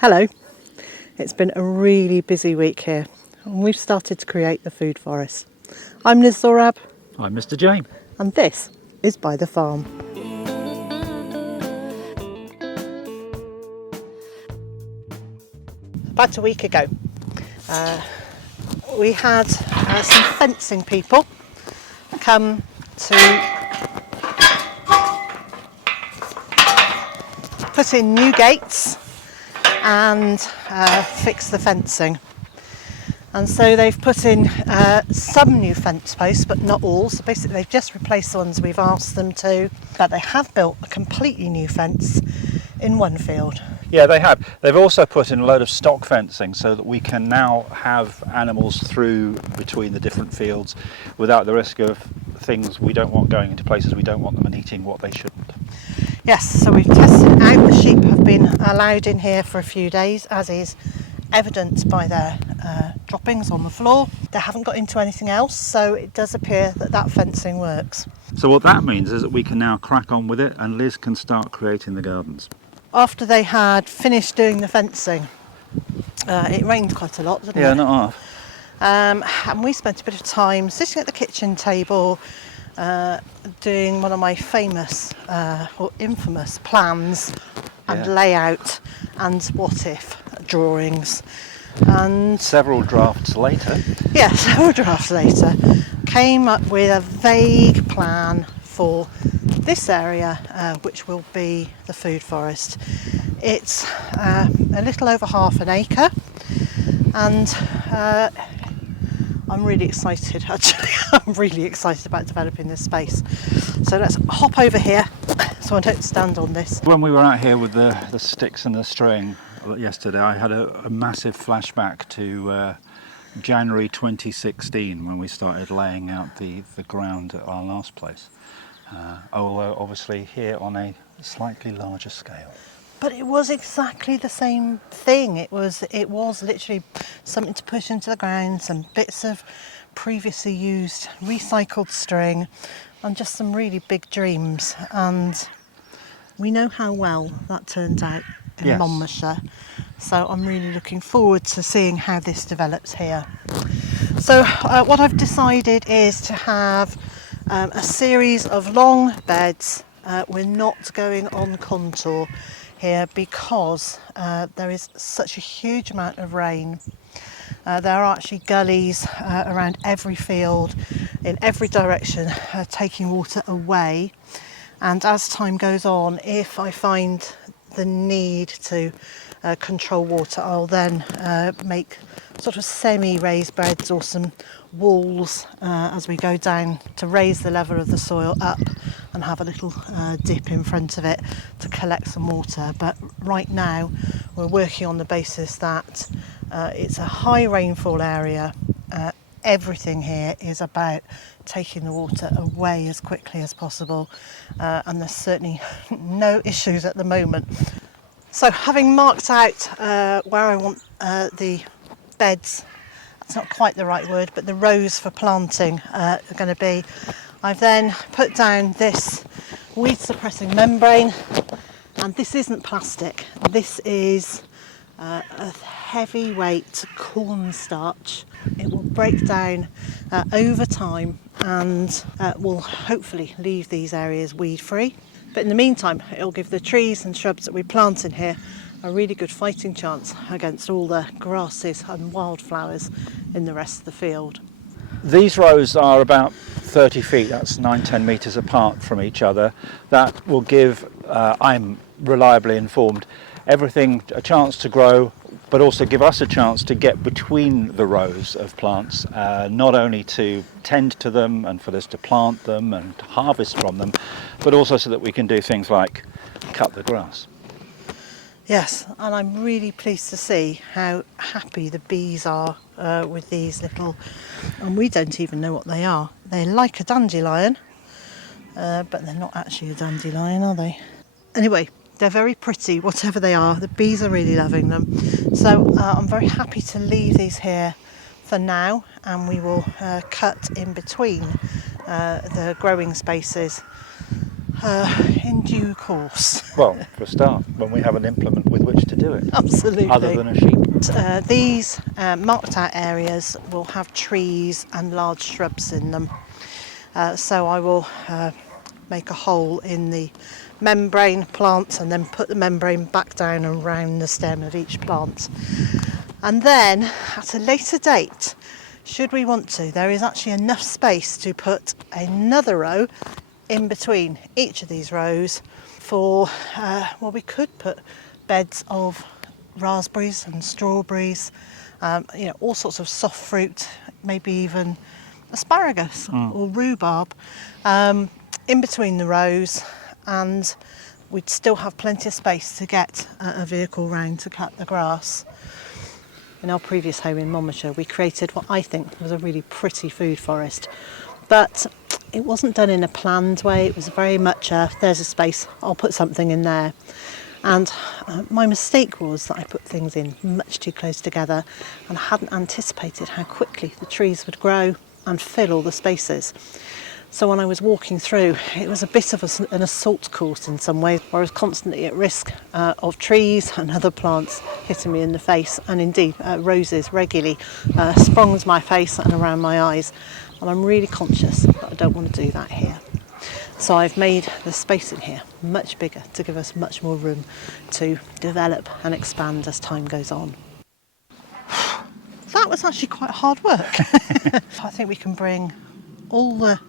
Hello, it's been a really busy week here and we've started to create the food forest. I'm Liz Zorab. I'm Mr. James. And this is Byther Farm. About a week ago we had some fencing people come to put in new gates and fix the fencing. And so they've put in some new fence posts, but not all. So basically they've just replaced the ones we've asked them to. But they have built a completely new fence in one field. Yeah, they have. They've also put in a load of stock fencing so that we can now have animals through between the different fields without the risk of things we don't want going into places we don't want them and eating what they shouldn't. Yes, so we've tested out. The sheep have been allowed in here for a few days, as is evidenced by their droppings on the floor. They haven't got into anything else, so it does appear that that fencing works. So what that means is that we can now crack on with it and Liz can start creating the gardens. After they had finished doing the fencing, it rained quite a lot, didn't it? Yeah, not half. And we spent a bit of time sitting at the kitchen table doing one of my famous or infamous plans and layout and what if drawings. And several drafts later came up with a vague plan for this area, which will be the food forest. It's a little over half an acre, and I'm really excited actually. I'm really excited about developing this space. So let's hop over here so I don't stand on this. When we were out here with the sticks and the string yesterday, I had a massive flashback to January 2016 when we started laying out the ground at our last place. Although obviously here on a slightly larger scale. But it was exactly the same thing. It was literally something to push into the ground, some bits of previously used recycled string, and just some really big dreams. And we know how well that turned out in Monmouthshire. So I'm really looking forward to seeing how this develops here. So what I've decided is to have a series of long beds. We're not going on contour here because there is such a huge amount of rain. There are actually gullies around every field in every direction taking water away, and as time goes on, if I find the need to control water, I'll then make sort of semi-raised beds or some walls as we go down to raise the level of the soil up and have a little dip in front of it to collect some water. But right now we're working on the basis that it's a high rainfall area. Everything here is about taking the water away as quickly as possible, and there's certainly no issues at the moment. So having marked out where I want the beds, that's not quite the right word, but the rows for planting are going to be, I've then put down this weed suppressing membrane, and this isn't plastic, this is a heavyweight cornstarch. It will break down over time and will hopefully leave these areas weed free. But in the meantime, it'll give the trees and shrubs that we plant in here a really good fighting chance against all the grasses and wildflowers in the rest of the field. These rows are about 30 feet, that's 9-10 metres apart from each other. That will give, I'm reliably informed, everything a chance to grow, but also give us a chance to get between the rows of plants, not only to tend to them and for us to plant them and to harvest from them, but also so that we can do things like cut the grass. Yes, and I'm really pleased to see how happy the bees are with these little, and we don't even know what they are. They're like a dandelion, but they're not actually a dandelion, are they? Anyway, they're very pretty, whatever they are. The bees are really loving them. So I'm very happy to leave these here for now, and we will cut in between the growing spaces in due course. Well, for a start, when we have an implement with which to do it. Absolutely. Other than a sheep. These marked out areas will have trees and large shrubs in them. So I will make a hole in the membrane plant and then put the membrane back down and round the stem of each plant. And then at a later date, should we want to, there is actually enough space to put another row in between each of these rows for, well, we could put beds of raspberries and strawberries, all sorts of soft fruit, maybe even asparagus or rhubarb in between the rows, and we'd still have plenty of space to get a vehicle round to cut the grass. In our previous home in Monmouthshire, we created what I think was a really pretty food forest, but it wasn't done in a planned way. It was very much there's a space, I'll put something in there. And my mistake was that I put things in much too close together and hadn't anticipated how quickly the trees would grow and fill all the spaces. So when I was walking through, it was a bit of an assault course in some ways, where I was constantly at risk of trees and other plants hitting me in the face, and indeed roses regularly sprung to my face and around my eyes. And I'm really conscious that I don't want to do that here. So I've made the space in here much bigger to give us much more room to develop and expand as time goes on. That was actually quite hard work. I think we can bring all the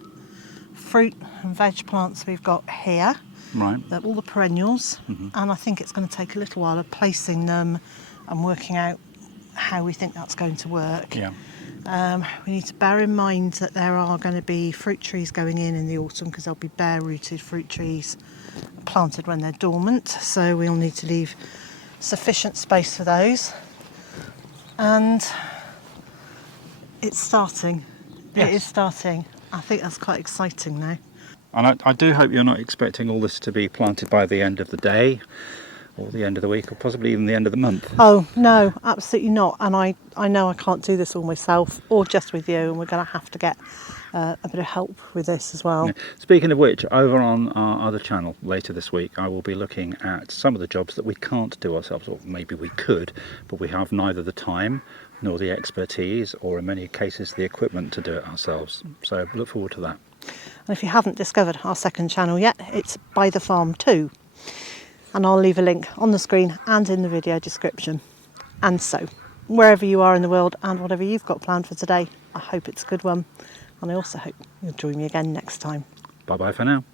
fruit and veg plants we've got here, Right. all the perennials, and I think it's going to take a little while of placing them and working out how we think that's going to work. Yeah. We need to bear in mind that there are going to be fruit trees going in the autumn, because there'll be bare-rooted fruit trees planted when they're dormant, so we'll need to leave sufficient space for those. And it's starting. Yes. It is starting. I think that's quite exciting now. And I do hope you're not expecting all this to be planted by the end of the day, or the end of the week, or possibly even the end of the month. Oh, no, absolutely not. And I know I can't do this all myself or just with you, and we're going to have to get a bit of help with this as well. Yeah. Speaking of which, over on our other channel later this week, I will be looking at some of the jobs that we can't do ourselves, or maybe we could, but we have neither the time nor the expertise, or in many cases the equipment to do it ourselves. So look forward to that. And if you haven't discovered our second channel yet, it's Byther Farm 2. And I'll leave a link on the screen and in the video description. And so, wherever you are in the world and whatever you've got planned for today, I hope it's a good one. And I also hope you'll join me again next time. Bye bye for now.